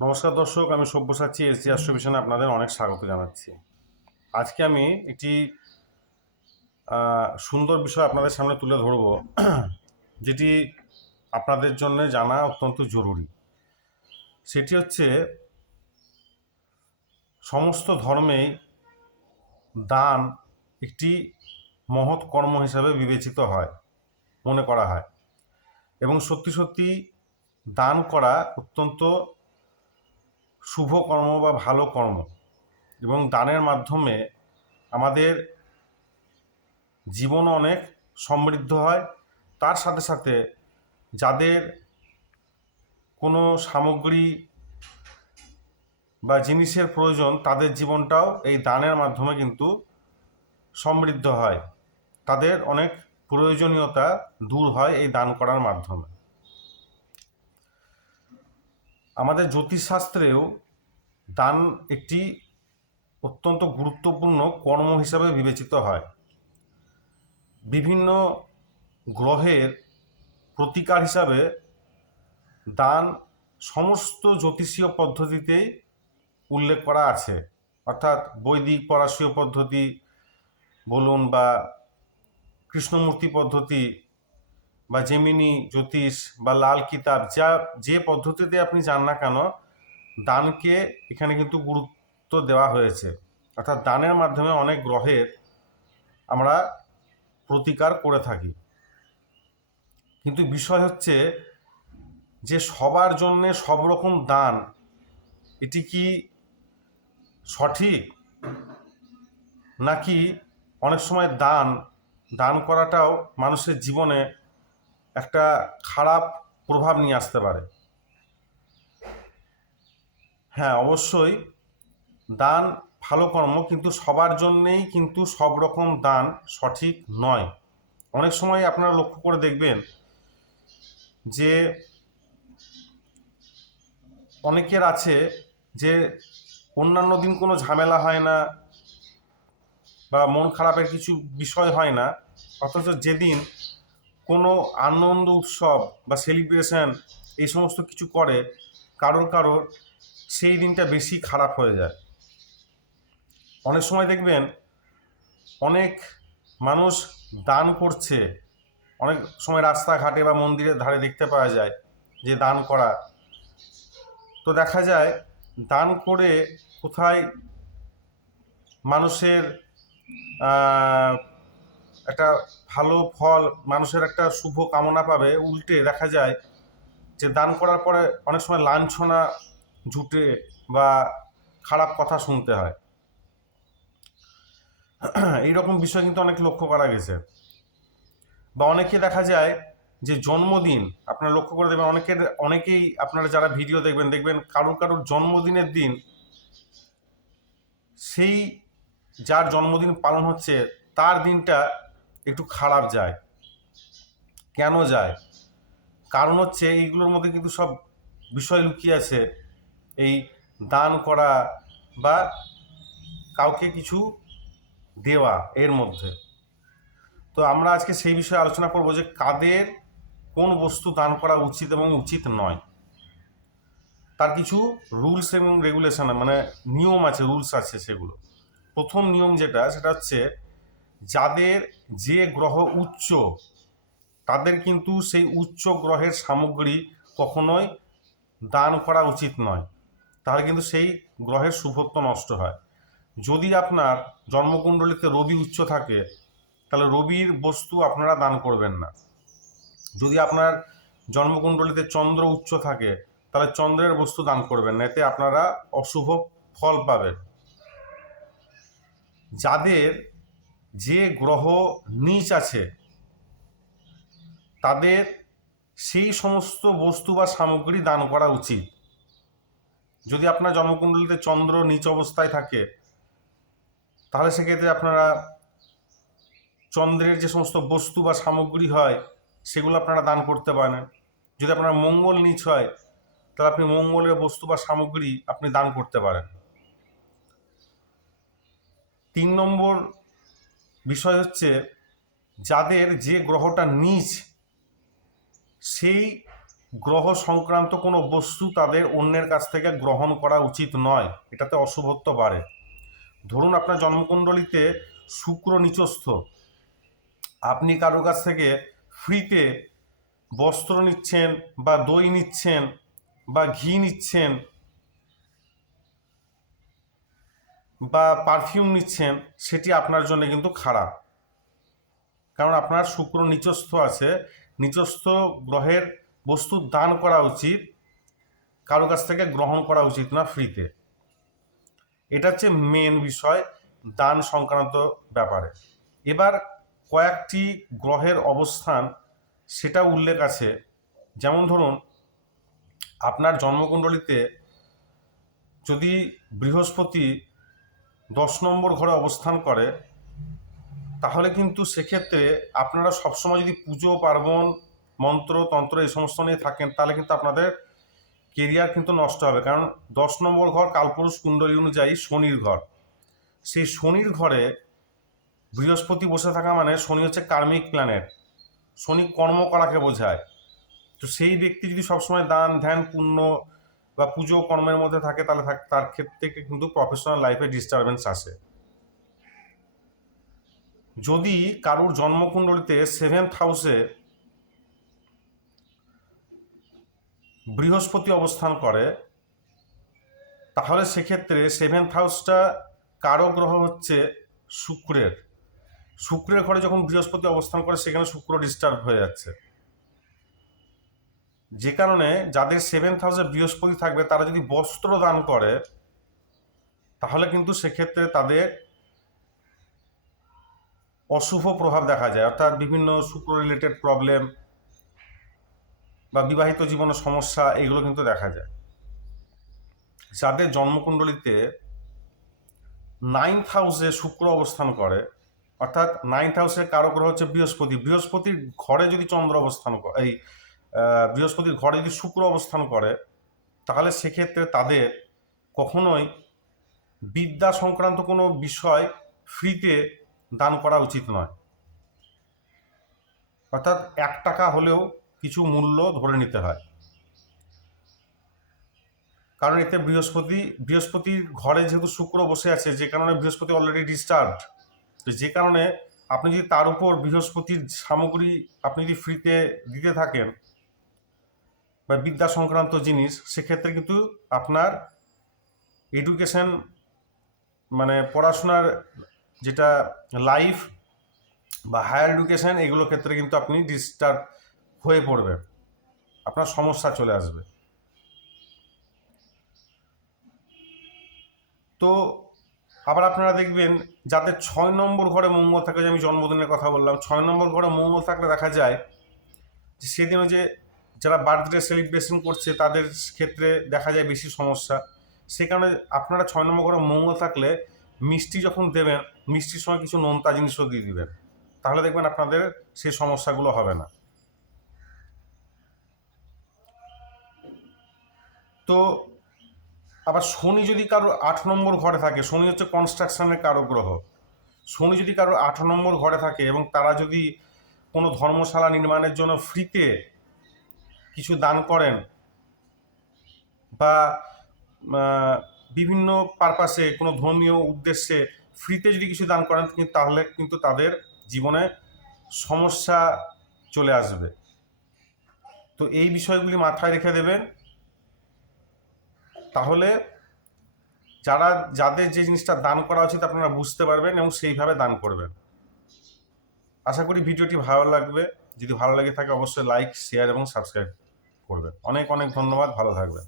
নমস্কার দর্শক, আমি সব্যসাচী এসজি অ্যাস্ট্রোভিশনে আপনাদের অনেক স্বাগত জানাচ্ছি। আজকে আমি একটি সুন্দর বিষয় আপনাদের সামনে তুলে ধরব, যেটি আপনাদের জন্য জানা অত্যন্ত জরুরি। সেটি হচ্ছে সমস্ত ধর্মেই দান একটি মহৎ কর্ম হিসাবে বিবেচিত হয়, মনে করা হয়, এবং সত্যি সত্যি দান করা অত্যন্ত শুভ কর্ম বা ভালো কর্ম, এবং দানের মাধ্যমে আমাদের জীবন অনেক সমৃদ্ধ হয়। তার সাথে সাথে যাদের কোনো সামগ্রী বা জিনিসের প্রয়োজন, তাদের জীবনটাও এই দানের মাধ্যমে কিন্তু সমৃদ্ধ হয়। তাদের অনেক প্রয়োজনীয়তা দূর হয় এই দান করার মাধ্যমে। আমাদের জ্যোতিষশাস্ত্রেও দান একটি অত্যন্ত গুরুত্বপূর্ণ কর্ম হিসাবে বিবেচিত হয়। বিভিন্ন গ্রহের প্রতিকার হিসাবে দান সমস্ত জ্যোতিষীয় পদ্ধতিতেই উল্লেখ করা আছে। অর্থাৎ বৈদিক পরাশীয় পদ্ধতি বলুন, বা কৃষ্ণমূর্তি পদ্ধতি, বা জেমিনি জ্যোতিষ, বা লাল কিতাব, যে পদ্ধতিতে আপনি যান না কেন, দানকে এখানে কিন্তু গুরুত্ব দেওয়া হয়েছে। অর্থাৎ দানের মাধ্যমে অনেক গ্রহের আমরা প্রতিকার করে থাকি। কিন্তু বিষয় হচ্ছে যে সবার জন্যে সব রকম দান, এটি কি সঠিক? নাকি অনেক সময় দান করাটাও মানুষের জীবনে একটা খারাপ প্রভাব নিয়ে আসতে পারে? হ্যাঁ, অবশ্যই দান ভালো কর্ম, কিন্তু সবার জন্যেই কিন্তু সব রকম দান সঠিক নয়। অনেক সময় আপনারা লক্ষ্য করে দেখবেন যে অনেকের আছে যে অন্যান্য দিন কোনো ঝামেলা হয় না বা মন খারাপের কিছু বিষয় হয় না, অথচ যেদিন কোনো আনন্দ উৎসব বা সেলিব্রেশন এই সমস্ত কিছু করে, কারোর সেই দিনটা বেশি খারাপ হয়ে যায়। অনেক সময় দেখবেন অনেক মানুষ দান করছে, অনেক সময় রাস্তাঘাটে বা মন্দিরের ধারে দেখতে পাওয়া যায় যে দান করা। তো দেখা যায় দান করে কোথায় মানুষের একটা ভালো ফল, মানুষের একটা শুভ কামনা পাবে, উল্টে দেখা যায় যে দান করার পরে অনেক সময় লাঞ্ছনা জুটে বা খারাপ কথা শুনতে হয়। এইরকম বিষয় কিন্তু অনেক লক্ষ্য করা গেছে। বা অনেকে দেখা যায় যে জন্মদিন, আপনারা লক্ষ্য করে দেবেন, অনেকেই আপনারা যারা ভিডিও দেখবেন কারুর জন্মদিনের দিন, সেই যার জন্মদিন পালন হচ্ছে তার দিনটা একটু খারাপ যায়। কেন যায়? কারণ হচ্ছে এইগুলোর মধ্যে কিন্তু সব বিষয় লুকিয়ে আছে, এই দান করা বা কাউকে কিছু দেওয়া এর মধ্যে। তো আমরা আজকে সেই বিষয়ে আলোচনা করব যে কাদের কোন বস্তু দান করা উচিত এবং উচিত নয়। তার কিছু রুলস এবং রেগুলেশন, মানে নিয়ম আছে, রুলস আছে সেগুলো। প্রথম নিয়ম সেটা হচ্ছে, যাদের যে গ্রহ উচ্চ, তাদের কিন্তু সেই উচ্চ গ্রহের সামগ্রী কখনোই দান করা উচিত নয়। তাহলে কিন্তু সেই গ্রহের শুভত্ব নষ্ট হয়। যদি আপনার জন্মকুণ্ডলিতে রবি উচ্চ থাকে, তাহলে রবির বস্তু আপনারা দান করবেন না। যদি আপনার জন্মকুণ্ডলিতে চন্দ্র উচ্চ থাকে, তাহলে চন্দ্রের বস্তু দান করবেন না, এতে আপনারা অশুভ ফল পাবেন। যাদের যে গ্রহ নীচ আছে, তাদের সেই সমস্ত বস্তু বা সামগ্রী দান করা উচিত। যদি আপনার জন্মকুণ্ডলিতে চন্দ্র নীচ অবস্থায় থাকে, তাহলে সেক্ষেত্রে আপনারা চন্দ্রের যে সমস্ত বস্তু বা সামগ্রী হয় সেগুলো আপনারা দান করতে পারেন। যদি আপনার মঙ্গল নীচ হয়, তাহলে আপনি মঙ্গলের বস্তু বা সামগ্রী আপনি দান করতে পারেন। 3 নম্বর বিষয় হচ্ছে, যাদের যে গ্রহটা নীচ, সেই গ্রহ সংক্রান্ত কোনো বস্তু তাদের অন্যের কাছ থেকে গ্রহণ করা উচিত নয়, এটাতে অশুভত্ব বাড়ে। ধরুন আপনার জন্মকুণ্ডলিতে শুক্র নিচস্থ, আপনি কারোর কাছ থেকে ফ্রিতে বস্ত্র নিচ্ছেন বা দই নিচ্ছেন বা ঘি নিচ্ছেন বা পারফিউম নিচ্ছেন, সেটি আপনার জন্য কিন্তু খারাপ। কারণ আপনার শুক্র নিচস্থ আছে, নিচস্থ গ্রহের বস্তু দান করা উচিত, কারো কাছ থেকে গ্রহণ করা উচিত না ফ্রিতে। এটা হচ্ছে মেন বিষয় দান সংক্রান্ত ব্যাপারে। এবার কয়েকটি গ্রহের অবস্থান সেটা উল্লেখ আছে। যেমন ধরুন আপনার জন্মকুণ্ডলিতে যদি বৃহস্পতি 10 নম্বর ঘরে অবস্থান করে, তাহলে কিন্তু সেক্ষেত্রে আপনারা সবসময় যদি পুজো পার্বণ মন্ত্র তন্ত্র এই সমস্ত নিয়ে থাকেন, তাহলে কিন্তু আপনাদের কেরিয়ার কিন্তু নষ্ট হবে। কারণ 10 নম্বর ঘর কালপুরুষ কুণ্ডলী অনুযায়ী শনির ঘর। সেই শনির ঘরে বৃহস্পতি বসে থাকা মানে শনি হচ্ছে কার্মিক প্ল্যানেট, শনি কর্ম করাকে বোঝায়। তো সেই ব্যক্তি যদি সবসময় দান ধ্যান পুণ্য বা পুজো কর্মের মধ্যে থাকে, তাহলে তার ক্ষেত্রে কিন্তু প্রফেশনাল লাইফে ডিস্টারবেন্স আসে। যদি কারুর জন্মকুণ্ডলিতে 7th হাউসে বৃহস্পতি অবস্থান করে, তাহলে সেক্ষেত্রে 7th হাউসটা কারো গ্রহ হচ্ছে শুক্রের। শুক্রের ঘরে যখন বৃহস্পতি অবস্থান করে, সেখানে শুক্র ডিস্টার্ব হয়ে যাচ্ছে, যে কারণে যাদের 7th হাউসে বৃহস্পতি থাকবে তারা যদি বস্ত্র দান করে, তাহলে কিন্তু সেক্ষেত্রে তাদের অশুভ প্রভাব দেখা যায়। অর্থাৎ বিভিন্ন শুক্র রিলেটেড প্রবলেম বা বিবাহিত জীবনের সমস্যা এগুলো কিন্তু দেখা যায়। যাদের জন্মকুণ্ডলিতে 9th হাউসে শুক্র অবস্থান করে, অর্থাৎ 9th হাউসের কারো গ্রহ হচ্ছে বৃহস্পতি, বৃহস্পতির ঘরে যদি চন্দ্র অবস্থান করে, বৃহস্পতির ঘরে যদি শুক্র অবস্থান করে, তাহলে সেক্ষেত্রে তাদের কখনোই বিদ্যা সংক্রান্ত কোনো বিষয় ফ্রিতে দান করা উচিত নয়। অর্থাৎ 1 টাকা হলেও কিছু মূল্য ধরে নিতে হয়। কারণ এতে বৃহস্পতির ঘরে যেহেতু শুক্র বসে আছে, যে কারণে বৃহস্পতি অলরেডি ডিস্টার্বড, তো যে কারণে আপনি যদি তার উপর বৃহস্পতির সামগ্রী আপনি যদি ফ্রিতে দিতে থাকেন বা বিদ্যা সংক্রান্ত জিনিস, সেক্ষেত্রে কিন্তু আপনার এডুকেশন মানে পড়াশোনার যেটা লাইফ বা হায়ার এডুকেশন, এগুলো ক্ষেত্রে কিন্তু আপনি ডিস্টার্ব হয়ে পড়বেন, আপনার সমস্যা চলে আসবে। তো আবার আপনারা দেখবেন যাদের 6 নম্বর ঘরে মঙ্গল থাকে, যে আমি জন্মদিনের কথা বললাম, 6 নম্বর ঘরে মঙ্গল থাকলে দেখা যায় যে সেদিনও যে যারা বার্থডে সেলিব্রেশন করছে তাদের ক্ষেত্রে দেখা যায় বেশি সমস্যা। সে কারণে আপনারা 6 নম্বর ঘরে মঙ্গল থাকলে মিষ্টি যখন দেবেন, মিষ্টির সময় কিছু নোনতা জিনিসও দিয়ে দিবেন, তাহলে দেখবেন আপনাদের সেই সমস্যাগুলো হবে না। তো আবার শনি যদি কারোর 8 নম্বর ঘরে থাকে, শনি হচ্ছে কনস্ট্রাকশনের কারো গ্রহ, শনি যদি কারোর 8 নম্বর ঘরে থাকে এবং তারা যদি কোনো ধর্মশালা নির্মাণের জন্য ফ্রিতে কিছু দান করেন বা বিভিন্ন পারপাসে কোনো ধর্মীয় উদ্দেশ্যে ফ্রিতে যদি কিছু দান করেন, তাহলে কিন্তু তাদের জীবনে সমস্যা চলে আসবে। তো এই বিষয়গুলি মাথায় রেখে দেবেন, তাহলে যাদের যে জিনিসটা দান করা উচিত আপনারা বুঝতে পারবেন এবং সেইভাবে দান করবেন। আশা করি ভিডিওটি ভালো লাগবে। যদি ভালো লেগে থাকে অবশ্যই লাইক শেয়ার এবং সাবস্ক্রাইব করবেন। অনেক অনেক ধন্যবাদ, ভালো থাকবেন।